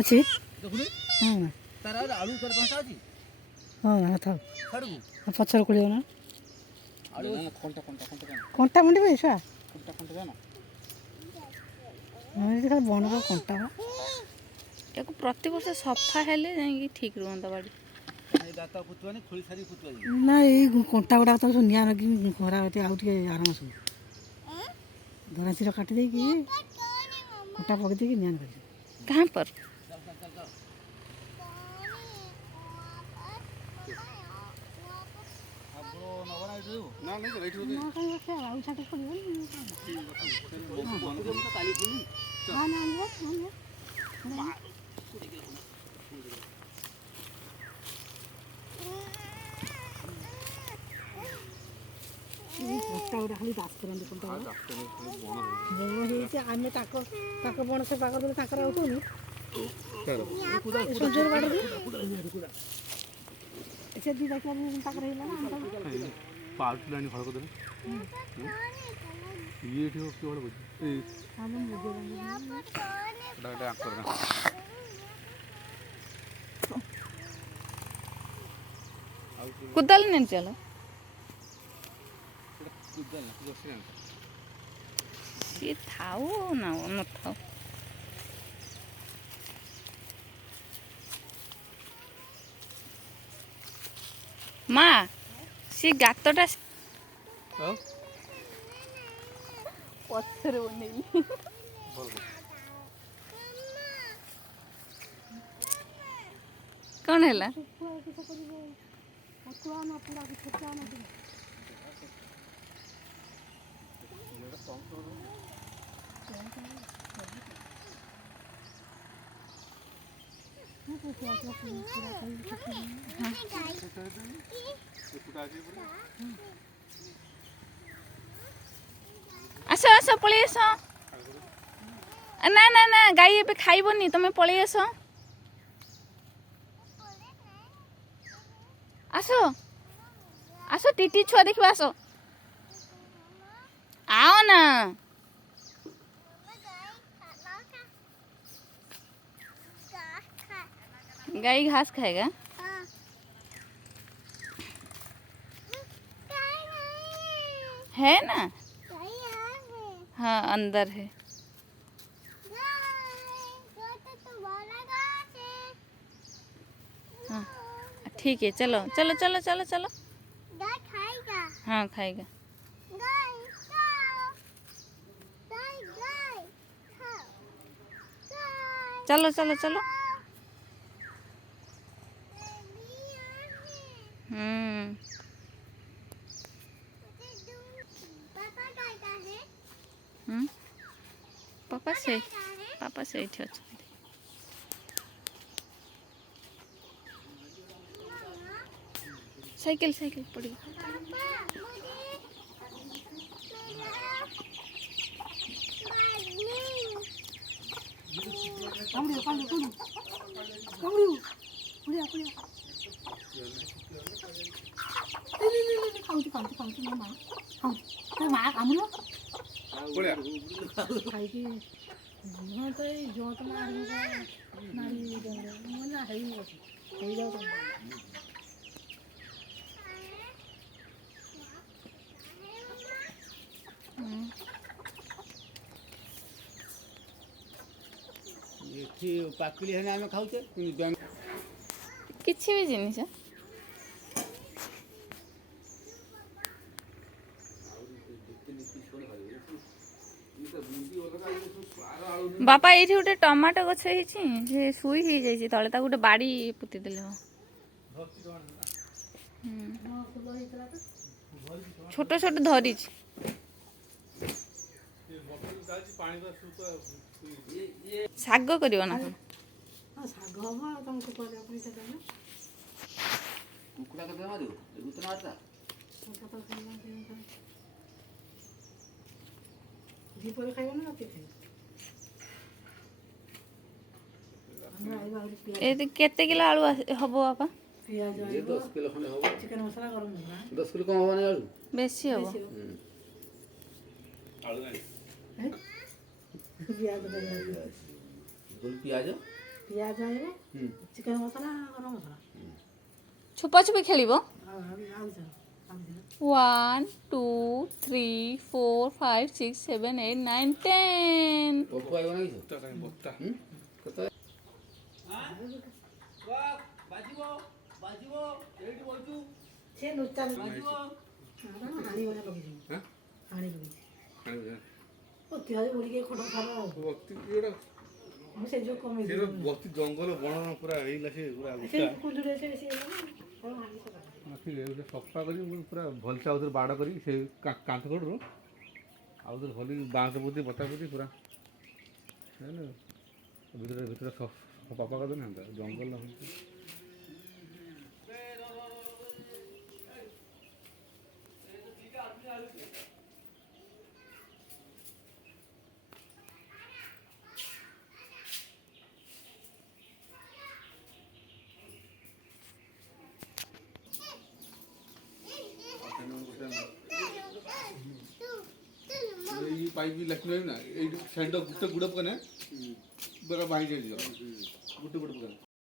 ଅଛି ହଁ ପଛରେ ଖୋଳିବ ନା କଣ୍ଟା ମୁଣ୍ଡିବେ ଛୁଆ ବଣର କଣ୍ଟା ତାକୁ ପ୍ରତିବର୍ଷ ସଫା ହେଲେ ଯାଇକି ଠିକ୍ ରୁହନ୍ତା ବାଡ଼ି ନା ଏଇ କଣ୍ଟା ଗୁଡ଼ାକ ତ ନିଆଁ ଲଗିକି ଖରା ଆଉ ଟିକେ ଆରାମ ସବୁ ଧରା ଚିର କାଟି ଦେଇକି କଣ୍ଟା ପକେଇ ଦେଇକି ନିଆଁ ଲଗାଇଛି कहाँ पर କଣ୍ଟା ଗୁଡ଼ା ଖାଲି ଦାସ କରନ୍ତି କଣ୍ଟା ବଣ ହେଇଛି ଆମେ ତାଙ୍କ ବଣ ସେ ପାଖ ଦେଲେ ତାଙ୍କର ଉଠୁନି ସୂର୍ଯ୍ୟର ବାଡ଼ରେ ସେ ଦୁଇଟା ପାଖରେ ହେଇଗଲା ପାଉଟିଲାଣି ହଳ କରିଦେଲେ ଇଏ ଏଠି କି ହଳ କରୁଛି कुदाल नहीं चलो ये थाओ ना न थाओ माँ सी गातटा पत्थर बनेली कौन है आस आस पलि आस ना ना ना गाई ए खाइबनी तुम पलि आस आस आस टीटी छुआ देख आस आओ ना गाय घास खाएगा है ना हाँ अंदर है हाँ ठीक है चलो चलो चलो चलो चलो हाँ खाएगा चलो चलो चलो पापा से अच्छा साइकिल साइकिल पड़ी ଖାଇକି ହଁ ତ ଏଇ ଜୋତ ମାରି ନା ହେଇଯାଉ ଏଠି ପାକିଳି ହେଲେ ଆମେ ଖାଉଛେ କିଛି ବି ଜିନିଷ बापा ये गोटे टमाटो गछ से शुई हो जाए तले गोटे बाड़ी पुति देले हो छोट छोट धरी शाग कर केते किलो आलू हम बापा 10 किलो खंडे होगा चिकन मसाला गरम होगा 10 किलो कम होगा आलू बेसी हम आलू ପିଆଜ ଦେବେ, ପିଆଜ ପିଆଜ ଆଇବ, ହୁଁ ଚିକେନ ମସଲା, ଗରମ ମସଲା, ଛୁପା ଛୁପି ଖେଳିବ। ଆଉ ଆଉ ଚାଲ 1 2 3 4 5 6 7 8 9 10 ପପୁ ଆଇବ ନା କିଛି ବତ୍ତା କେତେ ସେ ନୁଚା ହାଣି ଭଜା ଲଗେଇଛି, ହାଁ ହାଣି ଲଗେଇଛି, ଆଣିବ ପିଆଜ ବୁଡ଼ିକି ଖଟ ଖାର ମୁଁ ସେ ଯୋଉ କମେଇ ବସ୍ତି ଜଙ୍ଗଲ ବଣ ପୁରା ହେଇଲା ସେ ପୁରା ସେ କୁନ୍ଦୁରେ ସେ ବେଶୀ ହେଇଗଲା ନା ହାଣି ସଫା କରି ପୁରା ଭଲସେ ଆଉଥରେ ବାଡ଼ କରି ସେ କାନ୍ଥ କଡ଼ରୁ ଆଉଥରେ ଭଲି ବାଉଁଶ ବୁଦ୍ଧି ବତା ବୁଦ୍ଧି ପୁରା ଭିତରେ ଭିତରେ ସଫା କରିଦେନାହାନ୍ତା ଜଙ୍ଗଲ ହେଉଛି। এই পাইপ লাগলে না এই সেন্টার গুটে গুড়ে পকানে বেলা বাহি যাই গুটে গুটে পকানে